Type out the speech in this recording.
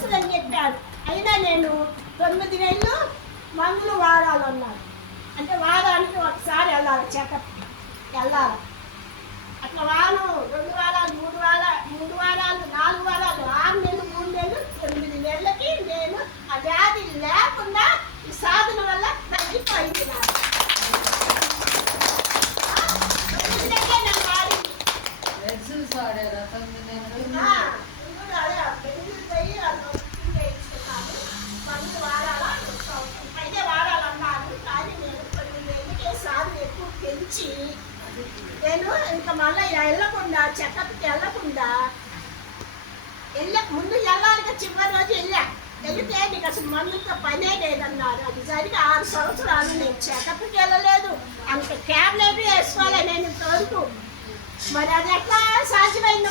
Cancer అని చెప్పారు. అయినా నేను తొమ్మిది నెలలు మందులు వాడాలన్నారు అంటే వారానికి ఒకసారి వెళ్ళాలి చెకప్ వెళ్ళాలి. అట్లా వారం రెండు వారాలు మూడు వారాలు మూడు వారాలు నాలుగు వారాలు ఆరు నెలలు మూడు నెలలు తొమ్మిది నెలలకి నేను ఆ వ్యాధి లేకుండా ఈ సాధన వల్ల తగ్గిపోయింది నాకు. ఆ, తొమ్మిది నెలలే వాడింది. మెడిసిన్స్ వాడారా తొమ్మిది నెలలు ఆ, ఇప్పుడు అదే పెళ్ళికి పోయి వాళ్ళు ఒప్పించి చేయించుకున్నాను. మందు వాడాలా అయితే వాడాలన్నారు కానీ నేను కొన్ని నెలలకే సాధన ఎక్కువ నేను ఇంకా మళ్ళీ వెళ్ళకుండా చెకప్కి వెళ్ళకుండా వెళ్ళ ముందు వెళ్ళాలిగా చివరి రోజు వెళ్ళా. వెళితే నీకు అసలు మందులతో పనే లేదన్నారు. అది జరిగి ఆరు సంవత్సరాలు నేను చెకప్కి వెళ్ళలేదు. అంత ట్యాబ్లెట్ వేసుకోవాలి నేను ఇంతవరకు. మరి అది ఎట్లా సాధ్యమైంది